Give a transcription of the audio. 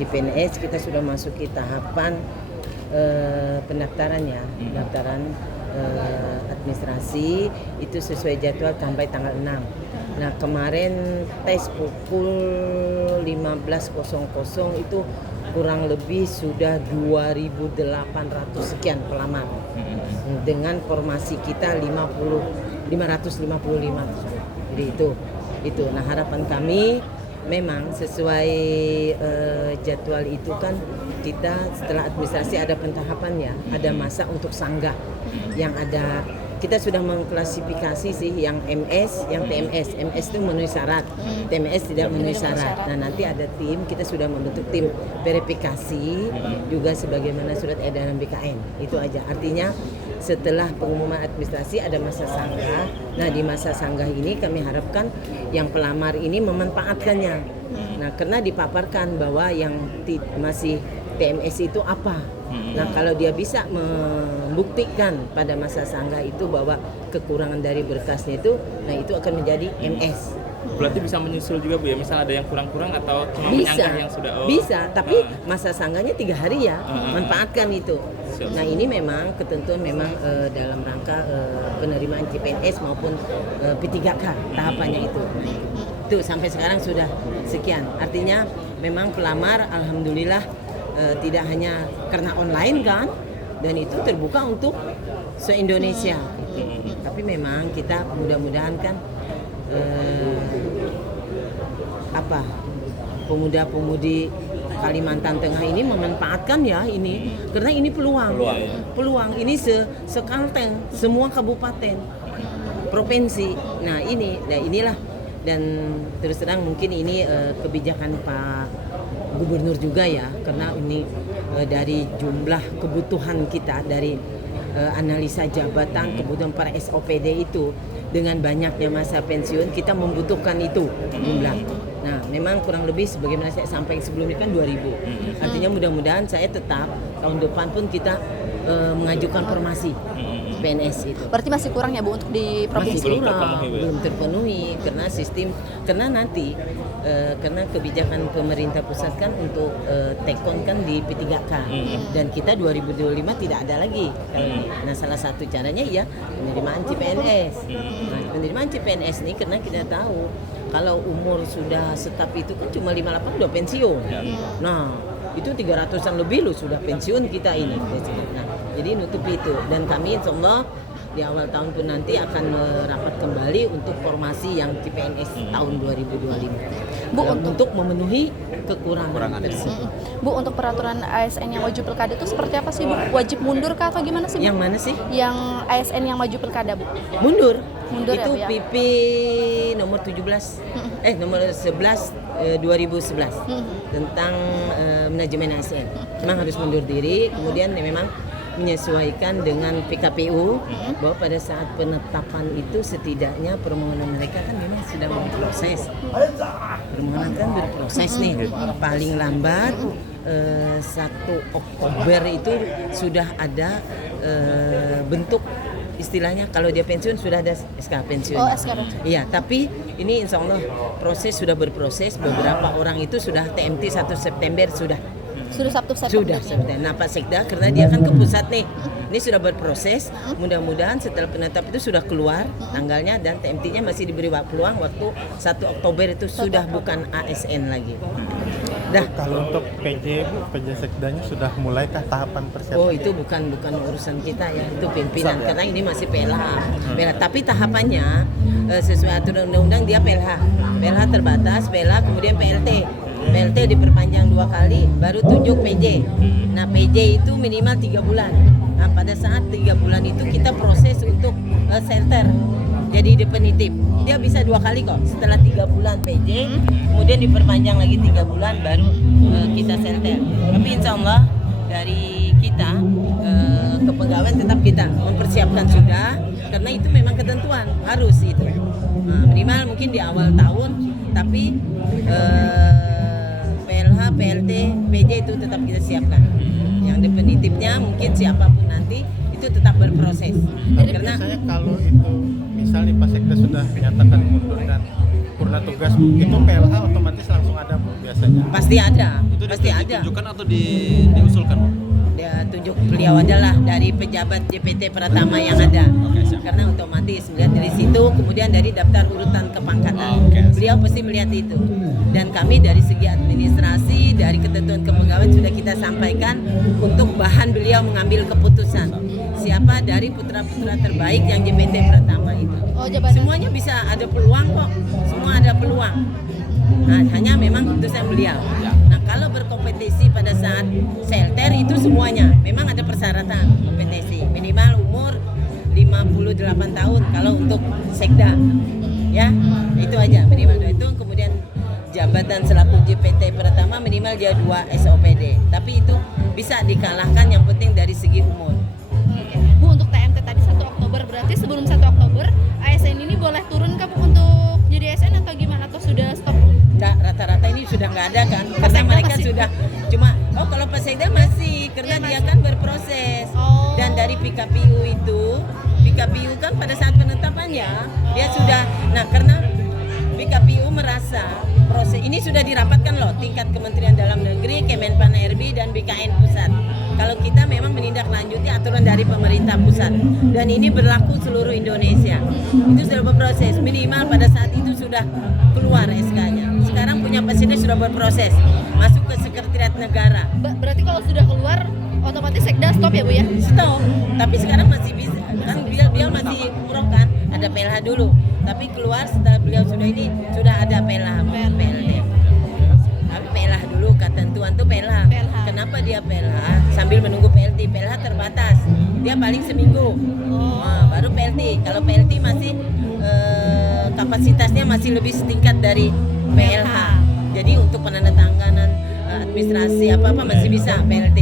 CPNS kita sudah masuki tahapan pendaftaran ya, pendaftaran administrasi itu sesuai jadwal sampai tanggal 6. Nah kemarin tes pukul 15.00 itu kurang lebih sudah 2.800 sekian pelamar dengan formasi kita 555. Jadi itu. Nah harapan kami memang sesuai jadwal itu kan kita setelah administrasi ada pentahapannya, ada masa untuk sanggah yang ada. Kita sudah mengklasifikasi sih yang MS, yang TMS. MS itu memenuhi syarat, TMS tidak memenuhi syarat. Nah nanti ada tim, kita sudah membentuk tim verifikasi juga sebagaimana surat edaran BKN. Itu aja. Artinya setelah pengumuman administrasi ada masa sanggah. Nah di masa sanggah ini kami harapkan yang pelamar ini memanfaatkannya. Nah karena dipaparkan bahwa yang masih TMS itu apa. Nah kalau dia bisa membuktikan pada masa sanggah itu bahwa kekurangan dari berkasnya itu, nah itu akan menjadi MS. Berarti bisa menyusul juga Bu ya, misal ada yang kurang-kurang atau cuma menyanggah yang sudah Bisa, tapi masa sanggahnya 3 hari ya, manfaatkan itu. Nah ini memang ketentuan memang dalam rangka penerimaan CPNS maupun P3K tahapannya itu. Itu sampai sekarang sudah sekian. Artinya memang pelamar alhamdulillah tidak hanya karena online kan, dan itu terbuka untuk se-Indonesia. Tapi memang kita mudah-mudahan kan pemuda-pemudi Kalimantan Tengah ini memanfaatkan ya ini, karena ini peluang ini sekalteng semua kabupaten provinsi. Nah inilah dan terus terang mungkin ini kebijakan Pak Gubernur juga ya, karena ini dari jumlah kebutuhan kita dari analisa jabatan kebutuhan para SOPD itu dengan banyaknya masa pensiun kita membutuhkan itu jumlah. Nah memang kurang lebih sebagaimana saya sampaikan sebelumnya kan 2.000. Artinya mudah-mudahan saya tetap tahun depan pun kita mengajukan formasi PNS itu. Berarti masih kurang ya Bu untuk di provinsi? Belum terpenuhi karena sistem, karena nanti karena kebijakan pemerintah pusat kan untuk tekon kan di P3K dan kita 2025 tidak ada lagi. Nah salah satu caranya ya penerimaan CPNS. Nah, penerimaan CPNS ini karena kita tahu kalau umur sudah setap itu kan cuma 58 udah pensiun. Nah itu 300-an lebih loh sudah pensiun kita ini. Nah, jadi nutup itu, dan kami insyaallah di awal tahun pun nanti akan merapat kembali untuk formasi yang CPNS tahun 2025 Bu, untuk memenuhi kekurangan tersebut. Bu, untuk peraturan ASN yang wajib pilkada itu seperti apa sih Bu? Wajib mundur kah atau gimana sih Bu? Yang mana sih? Yang ASN yang maju pilkada Bu? Mundur Mundur itu ya, Bu, ya? PP nomor 11 2011 tentang manajemen ASN. Memang harus mundur diri, kemudian memang menyesuaikan dengan PKPU bahwa pada saat penetapan itu setidaknya permohonan mereka kan memang sudah berproses. Permohonan kan berproses nih, paling lambat 1 Oktober itu sudah ada bentuk istilahnya, kalau dia pensiun sudah ada SK pensiun. Oh, SK pensiun. Iya, tapi ini insya Allah proses sudah berproses. Beberapa orang itu sudah TMT 1 September sudah Sabtu September. Sudah. Nah Pak Sekda karena dia kan ke pusat nih, ini sudah berproses. Mudah-mudahan setelah penetap itu sudah keluar tanggalnya dan TMT-nya masih diberi peluang waktu 1 Oktober itu sudah bukan ASN lagi. Dah. Kalau untuk PJ Sekdanya sudah mulaikah tahapan persiapan? Oh itu bukan urusan kita ya, itu pimpinan karena ini masih PLH. Tapi tahapannya sesuai aturan undang-undang dia PLH terbatas, PLH kemudian PLT diperpanjang 2 kali baru tunjuk PJ. Nah PJ itu minimal 3 bulan. Nah pada saat 3 bulan itu kita proses untuk shelter jadi definitif. Dia bisa 2 kali kok, setelah 3 bulan PJ kemudian diperpanjang lagi 3 bulan baru kita shelter. Tapi insya Allah dari kita kepegawaian tetap kita mempersiapkan sudah, karena itu memang ketentuan harus itu. Nah, minimal mungkin di awal tahun, tapi PLH, PLT, PJ itu tetap kita siapkan. Yang definitifnya mungkin siapapun nanti itu tetap berproses. Tapi karena biasanya kalau itu misalnya Pak Sekda sudah menyatakan mundur dan purna tugas, itu PLH otomatis langsung ada Bu biasanya? Pasti ada. Itu pasti ada. ditunjukkan atau diusulkan? Dia tunjuk beliau adalah dari pejabat JPT Pratama yang ada. Oke, siap. Karena otomatis melihat dari situ, kemudian dari daftar urutan kepangkatan. Oke. Beliau pasti melihat itu. Dan kami dari segi administrasi, dari ketentuan kepegawaian sudah kita sampaikan untuk bahan beliau mengambil keputusan. Siapa dari putra-putra terbaik yang JPT Pratama itu. Oh, jabatan. Semuanya bisa ada peluang kok. Semua ada peluang. Nah, hanya memang keputusan beliau. Nah, kalau berkompetisi pada saat shelter itu semuanya memang ada persyaratan kompetisi. Minimal umur 58 tahun kalau untuk sekda. Ya, itu aja minimal itu. Kemudian jabatan selaku JPT Pratama minimal dia 2 SOPD. Tapi itu bisa dikalahkan, yang penting dari segi umur. Oke. Bu, untuk TMT tadi 1 Oktober, berarti sebelum 1 Oktober ASN ini boleh turun kah Bu untuk jadi ASN atau gimana, atau sudah stop? Nggak, rata-rata ini sudah nggak ada kan, karena Sekda mereka masih? sudah cuma kalau Sekda masih, karena Iya, dia masih. kan berproses. Oh. Dan dari PKPU itu, PKPU kan pada saat penetapannya dia sudah, nah karena PKPU merasa proses ini sudah dirapatkan loh tingkat Kementerian Dalam Negeri, Kemenpan RB dan BKN Pusat. Kalau kita memang menindaklanjuti aturan dari pemerintah pusat dan ini berlaku seluruh Indonesia. Itu sudah berproses, minimal pada saat itu sudah keluar SK-nya. Sekarang punya pasiennya sudah berproses masuk ke Sekretariat Negara. Berarti kalau sudah keluar otomatis sekda stop ya Bu ya? Stop, tapi sekarang masih bisa kan, beliau masih umroh kan, ada PLH dulu, tapi keluar setelah beliau sudah ini sudah ada PLH PLD. Tapi PLH dulu, ketentuan tuh PLH. Kenapa dia PLH sambil menunggu PLT? PLH terbatas, dia paling seminggu. Nah, baru PLT. Kalau PLT masih kapasitasnya masih lebih setingkat dari PLH. Jadi untuk penandatanganan administrasi apa masih bisa PLT.